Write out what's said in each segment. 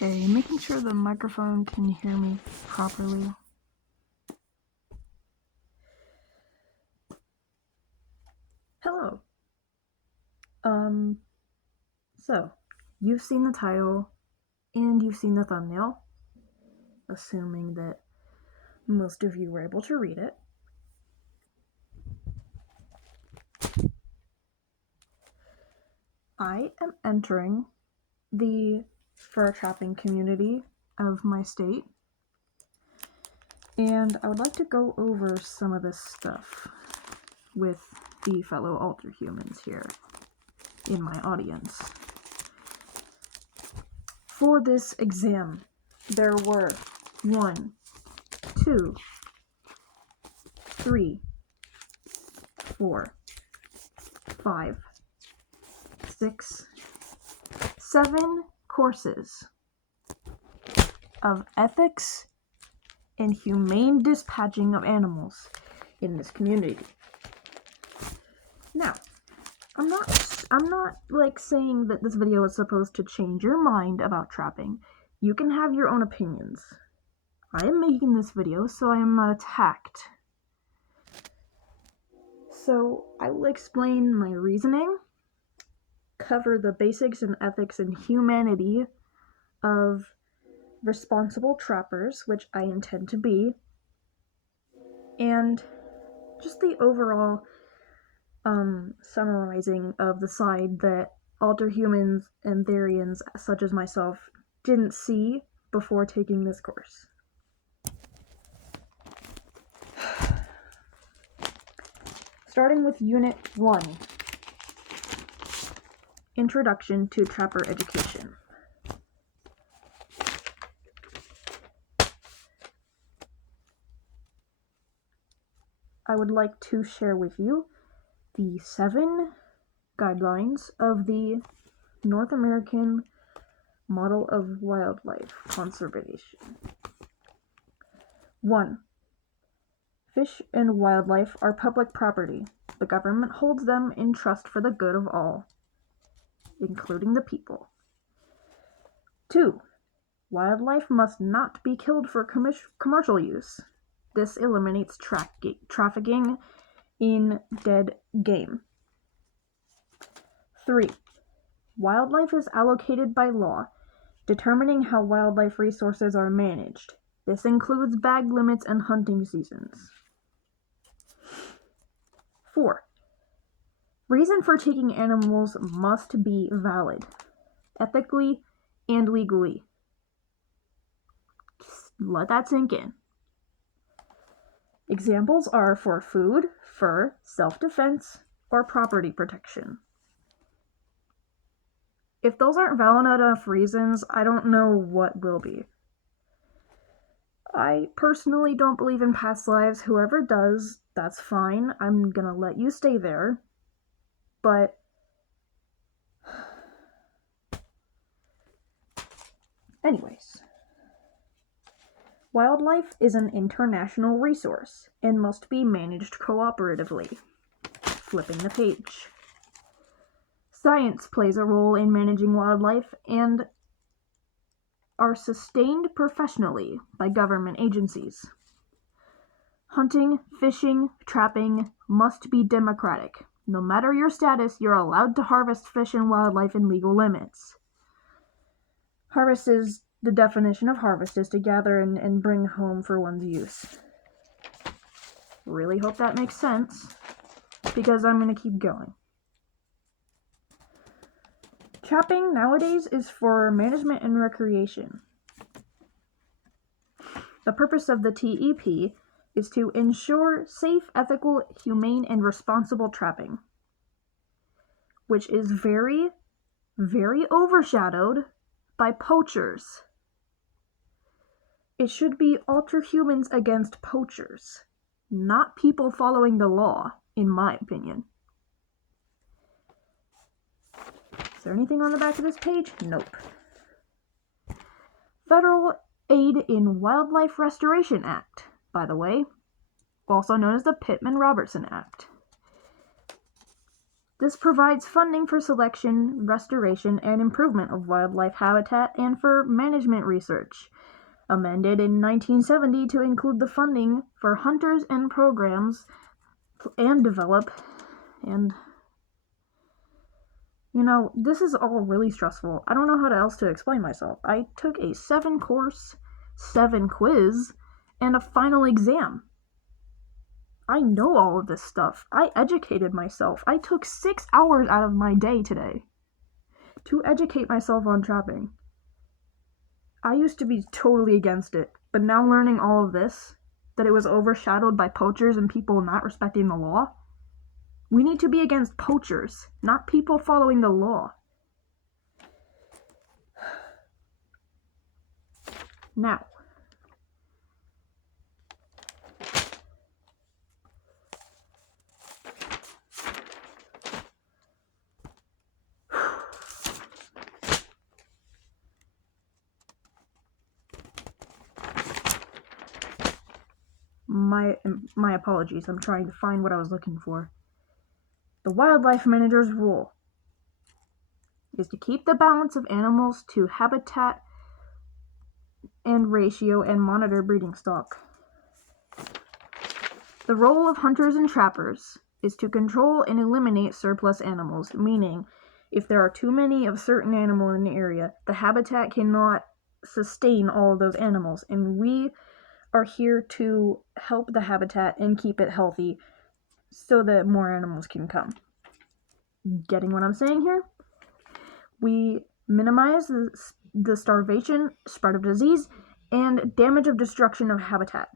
Okay, making sure the microphone can hear me properly. Hello. So, you've seen the title and you've seen the thumbnail, assuming that most of you were able to read it. I am entering the fur trapping community of my state, and I would like to go over some of this stuff with the fellow alter humans here in my audience. For this exam, there were 1, 2, 3, 4, 5, 6, 7 courses of ethics and humane dispatching of animals in this community. Now, I'm not like saying that this video is supposed to change your mind about trapping. You can have your own opinions. I am making this video so I am not attacked. So I will explain my reasoning, cover the basics and ethics and humanity of responsible trappers, which I intend to be, and just the overall summarizing of the side that alter humans and Therians, such as myself, didn't see before taking this course. Starting with Unit 1, Introduction to Trapper Education. I would like to share with you the 7 guidelines of the North American Model of Wildlife Conservation. 1. Fish and wildlife are public property. The government holds them in trust for the good of all, including the people. 2. Wildlife must not be killed for commercial use. This eliminates trafficking in dead game. 3. Wildlife is allocated by law, determining how wildlife resources are managed. This includes bag limits and hunting seasons. 4. Reason for taking animals must be valid, ethically and legally. Just let that sink in. Examples are for food, fur, self-defense, or property protection. If those aren't valid enough reasons, I don't know what will be. I personally don't believe in past lives. Whoever does, that's fine. I'm gonna let you stay there. But anyways, wildlife is an international resource and must be managed cooperatively. Flipping the page. Science plays a role in managing wildlife and are sustained professionally by government agencies. Hunting, fishing, trapping must be democratic. No matter your status, you're allowed to harvest fish and wildlife in legal limits. Harvest is the definition of harvest is to gather and bring home for one's use. Really hope that makes sense, because I'm going to keep going. Trapping nowadays is for management and recreation. The purpose of the TEP is to ensure safe, ethical, humane, and responsible trapping, which is very, very overshadowed by poachers. It should be alter humans against poachers, not people following the law, in my opinion. Is there anything on the back of this page? Nope. Federal Aid in Wildlife Restoration Act, by the way, also known as the Pittman-Robertson Act. This provides funding for selection, restoration, and improvement of wildlife habitat and for management research. Amended in 1970 to include the funding for hunters and programs and develop. And, this is all really stressful. I don't know how else to explain myself. I took a 7-course, 7-quiz, and a final exam. I know all of this stuff. I educated myself. I took 6 hours out of my day today to educate myself on trapping. I used to be totally against it, but now learning all of this, that it was overshadowed by poachers and people not respecting the law, we need to be against poachers, not people following the law. Now, my apologies. I'm trying to find what I was looking for. The wildlife manager's role is to keep the balance of animals to habitat and ratio and monitor breeding stock. The role of hunters and trappers is to control and eliminate surplus animals, meaning if there are too many of a certain animal in the area, the habitat cannot sustain all of those animals, and we are here to help the habitat and keep it healthy so that more animals can come. Getting what I'm saying here? We minimize the starvation, spread of disease, and damage of destruction of habitat.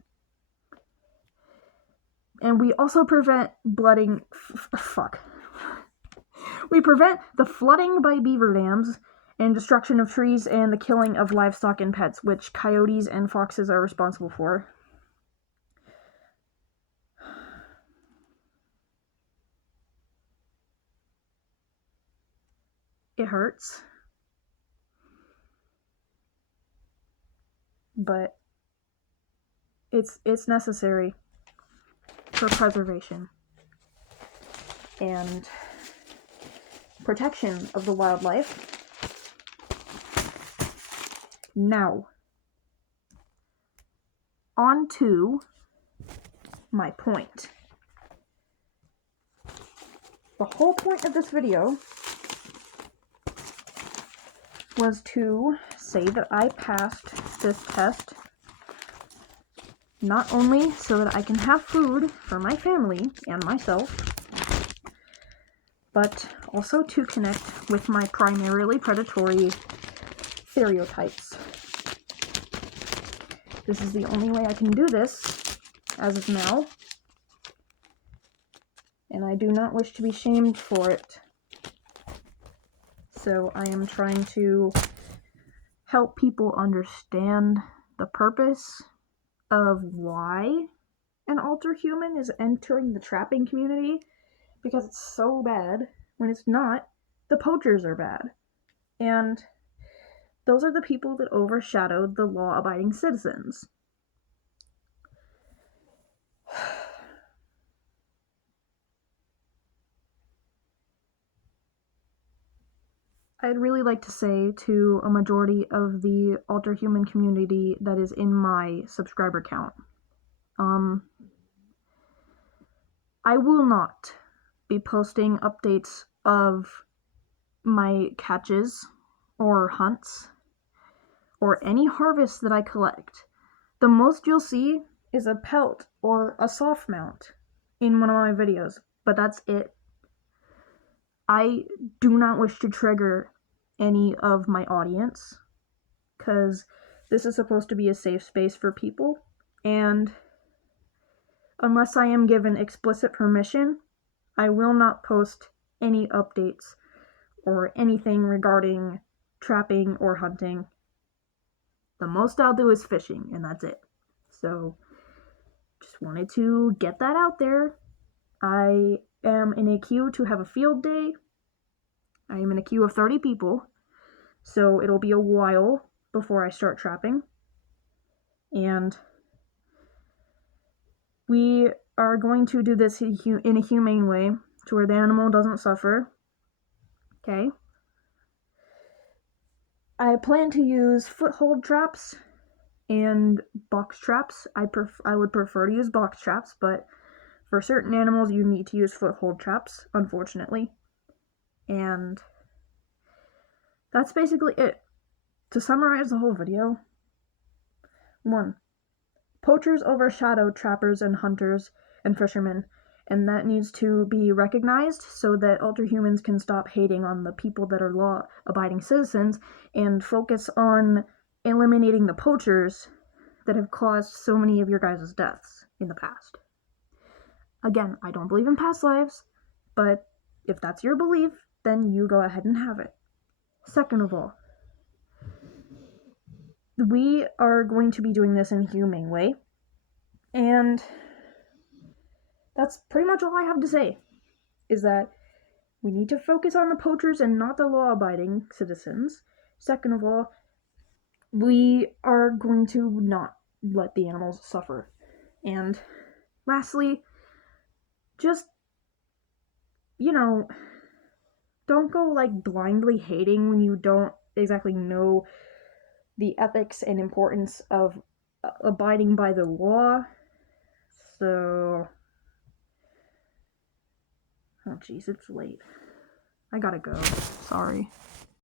And we also prevent We prevent the flooding by beaver dams and destruction of trees and the killing of livestock and pets, which coyotes and foxes are responsible for. It hurts. But it's necessary for preservation and protection of the wildlife. Now, on to my point. The whole point of this video was to say that I passed this test not only so that I can have food for my family and myself, but also to connect with my primarily predatory stereotypes. This is the only way I can do this as of now, and I do not wish to be shamed for it. So I am trying to help people understand the purpose of why an alter human is entering the trapping community, because it's so bad. When it's not, the poachers are bad. And those are the people that overshadowed the law-abiding citizens. I'd really like to say to a majority of the alter human community that is in my subscriber count, I will not be posting updates of my catches or hunts or any harvests that I collect. The most you'll see is a pelt or a soft mount in one of my videos, but that's it. I do not wish to trigger any of my audience, because this is supposed to be a safe space for people, and unless I am given explicit permission, I will not post any updates or anything regarding trapping or hunting. The most I'll do is fishing, and that's it. So, just wanted to get that out there. I am in a queue to have a field day. I am in a queue of 30 people, so it'll be a while before I start trapping. And we are going to do this in a humane way. to where the animal doesn't suffer. Okay. I plan to use foothold traps and box traps. I would prefer to use box traps, but for certain animals you need to use foothold traps, unfortunately. And that's basically it. To summarize the whole video, 1. Poachers overshadow trappers and hunters and fishermen, and that needs to be recognized so that ultra-humans can stop hating on the people that are law-abiding citizens and focus on eliminating the poachers that have caused so many of your guys' deaths in the past. Again, I don't believe in past lives, but if that's your belief, then you go ahead and have it. Second of all, we are going to be doing this in a humane way, and that's pretty much all I have to say, is that we need to focus on the poachers and not the law-abiding citizens. Second of all, we are going to not let the animals suffer. And lastly, just, don't go blindly hating when you don't exactly know the ethics and importance of abiding by the law. So, oh jeez, it's late. I gotta go. Sorry.